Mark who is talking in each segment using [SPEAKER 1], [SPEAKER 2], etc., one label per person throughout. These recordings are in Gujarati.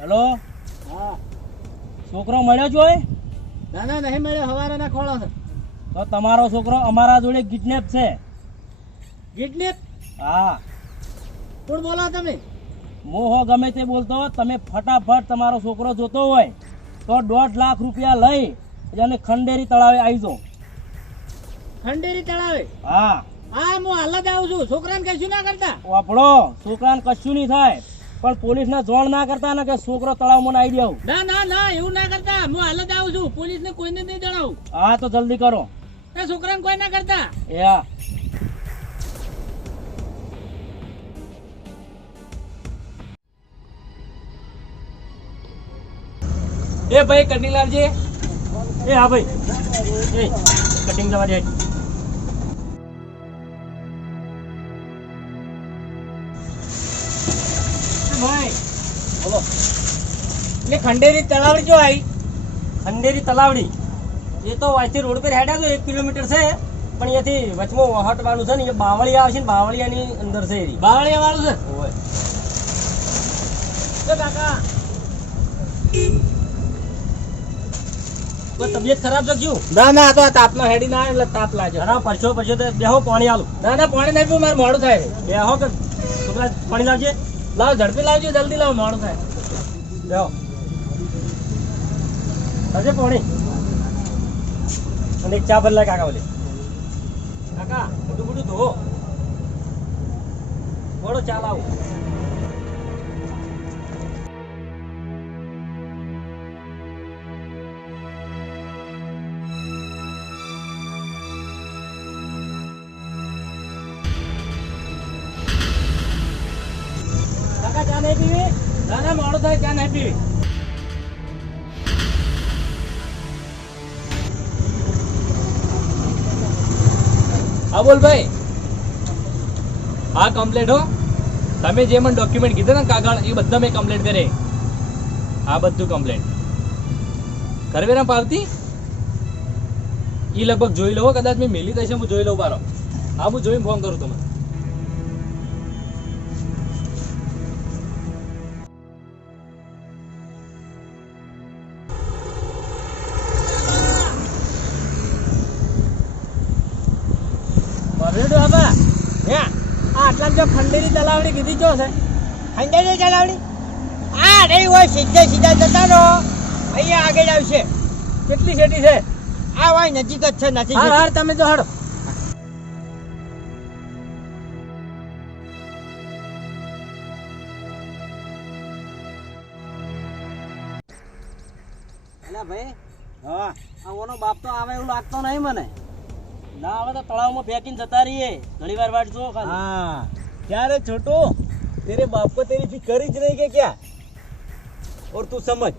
[SPEAKER 1] હેલો?
[SPEAKER 2] હા.
[SPEAKER 1] છોકરો મળ્યો છો એ?
[SPEAKER 2] ના ના નહીં મળ્યો. હવારાના ખોળો છે.
[SPEAKER 1] તો તમારો છોકરો અમારા જોડે કિડનેપ છે.
[SPEAKER 2] કિડનેપ?
[SPEAKER 1] હા.
[SPEAKER 2] કોણ બોલો તમે?
[SPEAKER 1] મોહ ગમે તે બોલતો તમે ફટાફટ તમારો છોકરો જોતો હોય તો દોઢ લાખ રૂપિયા લઈ અને ખંડેરી તળાવે આવી જાઓ.
[SPEAKER 2] ખંડેરી તળાવે?
[SPEAKER 1] હા.
[SPEAKER 2] હા હું હાલ જ આવું છું. છોકરાને કશું ના કરતા?
[SPEAKER 1] વાપડો છોકરાને કશું નહીં થાય. પણ પોલીસને જોણ ના કરતા ને કે છોકરો તળાવમાં આવી જાવ
[SPEAKER 2] ના ના ના એવું ના કરતા. હું હાલ જ આવું છું. પોલીસને કોઈને નહીં જણાવું.
[SPEAKER 1] હા તો જલ્દી કરો.
[SPEAKER 2] એ છોકરાને કોઈ ના કરતા.
[SPEAKER 1] એ હા.
[SPEAKER 3] એ ભાઈ કટિંગ લાવજે.
[SPEAKER 1] એ હા ભાઈ. એ કટિંગ લાવવા દે.
[SPEAKER 2] ખંડેરી તળાવડી જો આવી
[SPEAKER 1] ખંડેરી તલાવડી. એ તો અહીંથી રોડ પર હેડ્યા તો એક કિલોમીટર છે પણ અહીંયાથી વચમાં હટવાનું છે ને એ બાવળિયા આવશે ને બાવળિયાની અંદર છે એ
[SPEAKER 2] બાવળિયા વાળું છે?
[SPEAKER 1] હોય
[SPEAKER 2] તો કાકા.
[SPEAKER 1] તબિયત ખરાબ છે ક્યું
[SPEAKER 2] ના ના તો આ હેડી ના એટલે તાપ લાગે
[SPEAKER 1] ખરાબ પરસો પરસો તો બેહો પાણી આલું.
[SPEAKER 2] ના ના પાણી નહીં પીવું મારે મોડું થાય.
[SPEAKER 1] બેહો કે છોકરા પાણી લાવજે.
[SPEAKER 2] લાવ ઝડપી લાવજો જલ્દી લાવ મોડું થાય.
[SPEAKER 1] બેહો. લાવજે પાણી અને એક ચા બદલાય કાકા બોલે કાકા બધું બધું ધોવો થોડો ચા લાવો કાકા ચા નહીં પીવી
[SPEAKER 2] ના ના મોડું થાય ક્યાં નહીં
[SPEAKER 3] હા, બોલ ભાઈ. હા કમ્પ્લેટ હો. તમે જે મને ડોક્યુમેન્ટ કીધા ને કાગળ, એ બધા મેં કમ્પ્લેટ કરે આ બધું કમ્પ્લેટ કરવેરા પાવતી? એ લગભગ જોઈ લો. કદાચ મેં મેલી થશે હું જોઈ લઉં બારો હા, હું જોઈને ફોન કરું તમને.
[SPEAKER 2] આટલા જો ખંડેરી તલાવડી કીધી જો છે. ખંડેરી તલાવડી આ નહીં હોય સીધે સીધા જતા રહો. અહીંયા આગળ આવશે.
[SPEAKER 1] કેટલી સેટી છે?
[SPEAKER 2] આ હોય નજીક જ છે નથી
[SPEAKER 1] હાર હાર તમે તો હાડો.
[SPEAKER 2] અલા ભાઈ
[SPEAKER 1] હા
[SPEAKER 2] આ ઓનો બાપ તો આવે એવું લાગતો નહીં મને.
[SPEAKER 1] ના આવે તો તળાવમાં ફેંકીને જતા રહીએ ઘણી વાર વાટ જો ખાલી
[SPEAKER 2] हाँ क्या रे छोटू तेरे बाप को तेरी फिक्र ही नहीं के क्या और तू समझ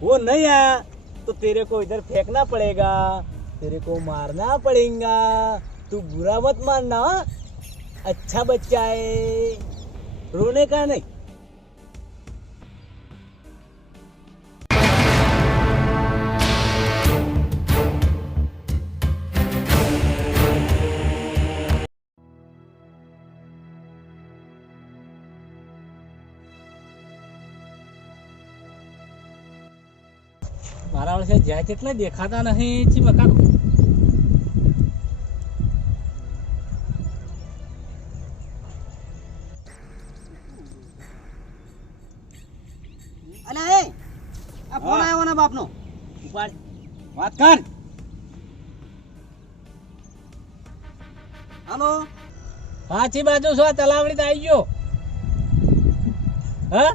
[SPEAKER 2] वो नहीं आया तो तेरे को इधर फेंकना पड़ेगा तेरे को मारना पड़ेगा तू बुरा मत मानना हाँ? अच्छा बच्चा है रोने का नहीं
[SPEAKER 3] જાય જેટલા દેખાતા નથી ચી બકા
[SPEAKER 2] અલે એ આ ફોન આવ્યો ને બાપનો.
[SPEAKER 1] ઉપાડ.
[SPEAKER 2] વાત કર. હાલો?
[SPEAKER 3] પાછી બાજુ છો તલાવડી તો આવી ગયો? હા?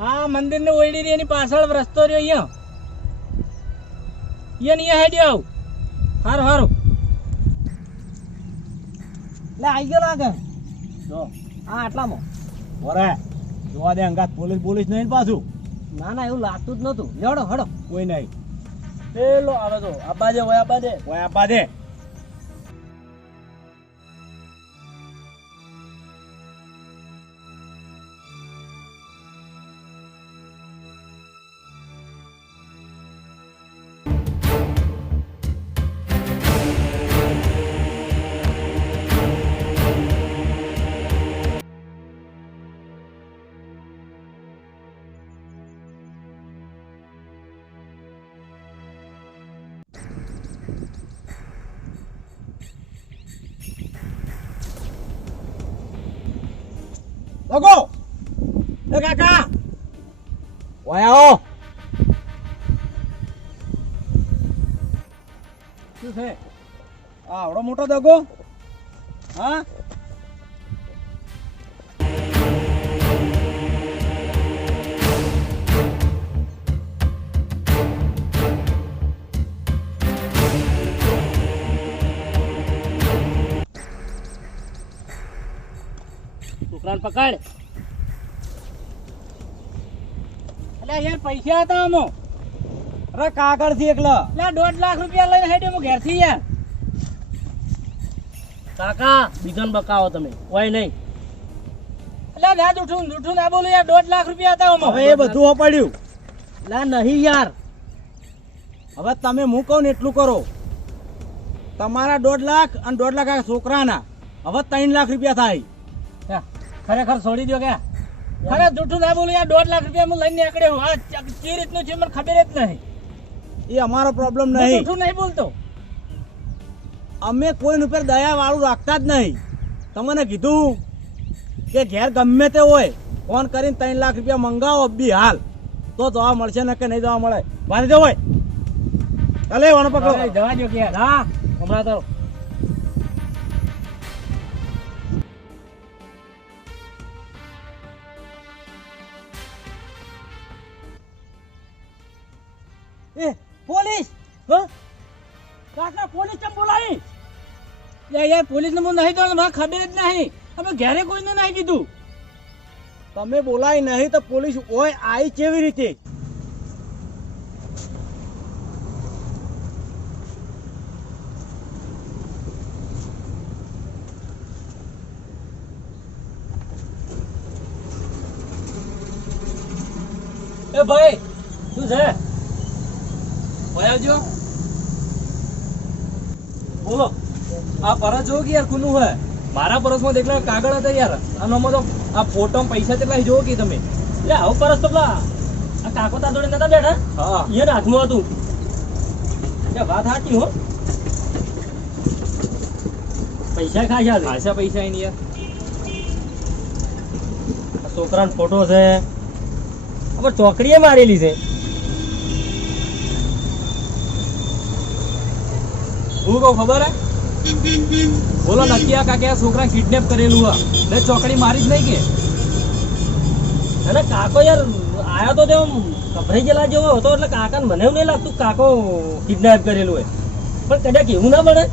[SPEAKER 3] હા મંદિર ને ઓળી રહી એની પાછળ રસ્તો રહ્યો અહીંયા. અહીંયા નહીં હેડ્યો આવું. હારું હારું.
[SPEAKER 2] લે આવી ગયો આગળ
[SPEAKER 1] જો.
[SPEAKER 2] હા આટલામાં.
[SPEAKER 1] વરે જોવા દે અંગાત પોલીસ પોલીસ નહીં પાછું.
[SPEAKER 2] ના ના એવું લાગતું જ નતું લેડો હડો.
[SPEAKER 1] કોઈ નહીં. પેલો આવે તો આપા દે વયા આબા દે વયા આબા દે
[SPEAKER 4] લગો એ કાકા! આવો!
[SPEAKER 5] શું છે?
[SPEAKER 4] આવડો મોટો દગો? હા?
[SPEAKER 5] પકડ. એટલે યાર પૈસા હતા અમો
[SPEAKER 4] અરે કાગળથી એકલો.
[SPEAKER 5] એટલે દોઢ લાખ રૂપિયા લઈને હેડ્યો હું ઘેરથી યાર. કાકા બીજન બકાવો તમે. કોઈ નહીં. એટલે ના જૂઠું જૂઠું ના બોલું યાર દોઢ લાખ રૂપિયા હતા અમો
[SPEAKER 4] હવે એ બધું પડ્યું
[SPEAKER 5] લા નહીં યાર.
[SPEAKER 4] હવે તમે હું કહું ને એટલું કરો. તમારા દોઢ લાખ અને દોઢ લાખ આ છોકરાના. હવે ત્રણ લાખ રૂપિયા થાય.
[SPEAKER 5] ખરેખર છોડી દો કે? ખરે જૂઠું ના બોલું યાર દોઢ લાખ રૂપિયા હું લઈને નીકળ્યો હું. આ કઈ રીતનું છે મને ખબર જ નહીં.
[SPEAKER 4] એ અમારો પ્રોબ્લેમ નહીં.
[SPEAKER 5] જૂઠું નહીં બોલતો.
[SPEAKER 4] અમે કોઈ ઉપર દયા વાળું રાખતા જ નહીં. તમને કીધું કે ઘેર ગમે તે હોય ફોન કરીને ત્રણ લાખ રૂપિયા મંગાવો બી હાલ તો જવા મળશે ને કે નહીં જવા મળે? વાંધી હોય? ચાલે વાનો પકડો.
[SPEAKER 5] જવા દો કે હા હમણાં તો
[SPEAKER 4] એ, પોલીસ,
[SPEAKER 5] હા? કાકા, પોલીસ કેમ બોલાવી? યાર યાર પોલીસ ને હું નહીં તો મને ખબર જ નહીં. અમે ઘરે કોઈને નહીં કીધું.
[SPEAKER 4] તમે બોલાય નહીં તો પોલીસ ઓય આવી કેવી રીતે?
[SPEAKER 3] એ ભાઈ,
[SPEAKER 5] શું છે?
[SPEAKER 3] આવજો.
[SPEAKER 5] બોલો.
[SPEAKER 3] આ પરસ જોવો કે યાર કુનું હે મારા પરસમાં દેખલા કાગળ હતા યાર. આનામાં તો આ ફોટો પૈસા કેટલા જોવો કે તમે?
[SPEAKER 5] એટલે આવું પરસ તો પેલા. આ કાકો તા જોડે નતા બેઠા?
[SPEAKER 3] હા.
[SPEAKER 5] યાર હાથમાં હતું. એટલે વાત સાચી હો. પૈસા ખાશા છે.
[SPEAKER 3] ખાસા પૈસા એની યાર.
[SPEAKER 5] છોકરાનો ફોટો છે. ચોકડીએ મારેલી છે.
[SPEAKER 3] હું કહું ખબર હે? બોલો, નક્કી આ કાકે આ છોકરા કિડનેપ કરેલું હા ને ચોકડી મારી જ નહીં કે?
[SPEAKER 5] અને કાકો યાર, આયા તો તેમ ગભરાઈ ગયેલા જેવો હતો, એટલે કાકાને મને એવું નહીં લાગતું કાકો કિડનેપ કરેલું હોય. પણ કદાચ એવું ના બને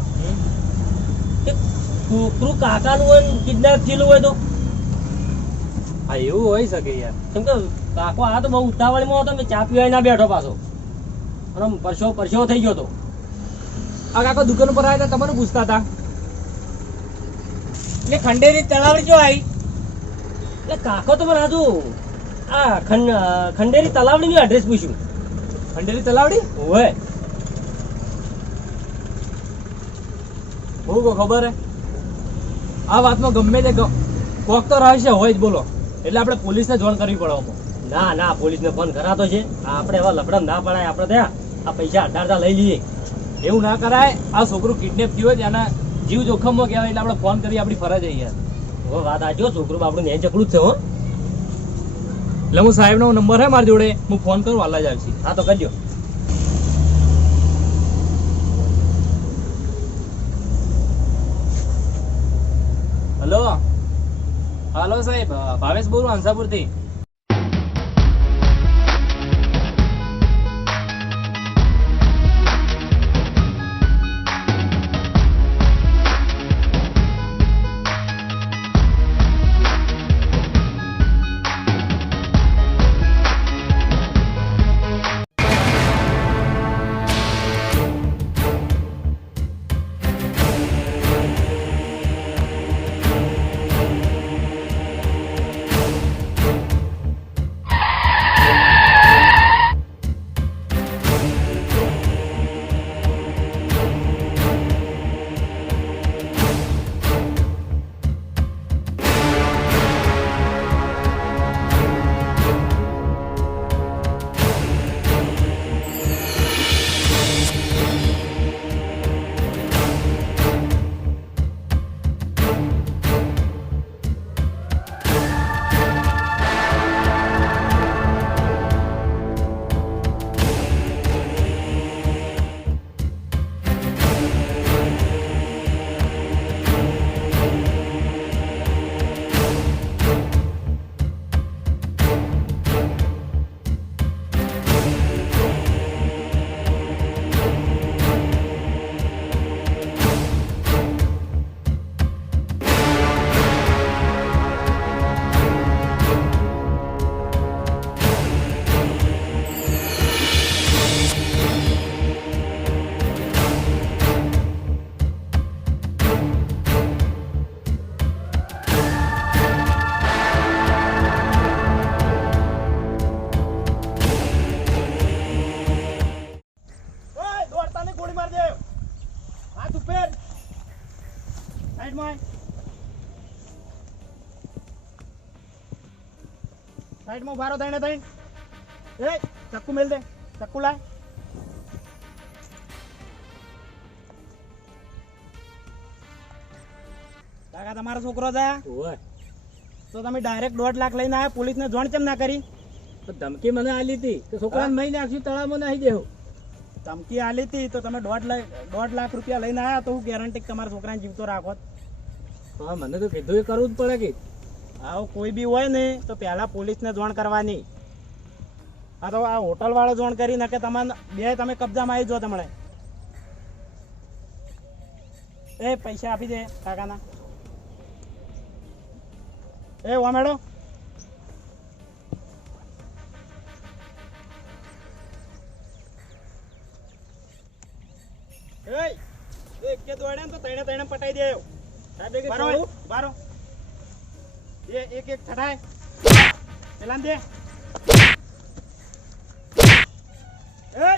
[SPEAKER 5] કે છોકરું કાકાનું હોય કિડનેપ થયેલું હોય તો?
[SPEAKER 3] હા, એવું હોઈ શકે યાર.
[SPEAKER 5] કેમ કે કાકો આ તો બહુ ઉતાવળીમાં હતો, મેં ચા પીવાય ના બેઠો પાછો. પરસો પરસો થઈ ગયો હતો
[SPEAKER 3] આ કાકો દુકાન પર આવ્યા તમને પૂછતા હતા.
[SPEAKER 5] એટલે ખંડેરી તળાવડી જો આવી એટલે કાકો તો મને હજુ આ ખંડ ખંડેરી તલાવડીનું એડ્રેસ પૂછ્યું.
[SPEAKER 3] ખંડેરી તલાવડી
[SPEAKER 5] હોય
[SPEAKER 3] હું કહું ખબર હે? આ વાતમાં ગમે તે કોક તો રહેશે હોય જ બોલો. એટલે આપણે પોલીસને જાણ કરવી પડે.
[SPEAKER 5] ના ના પોલીસને ફોન કરાતો છે. આપણે એવા લફડા ના પડાય આપણે ત્યાં આ પૈસા અઢાર હજાર લઈ લઈએ.
[SPEAKER 3] એવું ના કરાય. આ છોકરો કિડનેપ થયું હોય એના જીવ જોખમમાં કહેવાય એટલે આપણે ફોન કરી આપણી ફરજ આવી યાર
[SPEAKER 5] વાત આજો છોકરું આપણું ન્યાય ચકડું જ છે
[SPEAKER 3] એટલે હું સાહેબનો નંબર હે મારી જોડે. હું ફોન કરું, હાલ જ આવશે
[SPEAKER 5] હા, તો કરજો.
[SPEAKER 3] હલો. હાલો સાહેબ ભાવેશ બોલું હંસાપુરથી
[SPEAKER 6] સાઈડમાં. સાઈડમાં ઉભારો રહો તઈને તઈને. એ ચક્કુ મેલ દે. ચક્કુ લાય. કાકા તમારો છોકરો છે? તો તમે ડાયરેક્ટ દોઢ લાખ લઈને આવ્યા પોલીસને જોણ કેમ ના કરી?
[SPEAKER 2] ધમકી મને આલી હતી કે છોકરાને મહી નાખ્યું તળાવમાં નાખી દેવું
[SPEAKER 6] ધમકી આલી હતી તો તમે દોઢ લાખ દોઢ લાખ રૂપિયા લઈને આવ્યા તો હું ગેરંટી તમારા છોકરાને જીવતો રાખો
[SPEAKER 2] હા મને તો કીધું એ કરવું જ પડે કે
[SPEAKER 6] આવું કોઈ બી હોય ને તો પહેલા પોલીસને જોણ કરવાની. હા તો આ હોટલ વાળો જોણ કરી નાખે તમારે બે તમે કબજામાં આવી જો તમને એ પૈસા આપી દે કાકાના. એ વામેડો એ એક કે દોડ્યા તો તણે તણે પટાઈ દે. સાહેબ એક બારો બારો. એ એક એક ઠઠાય. પેલા દે. એ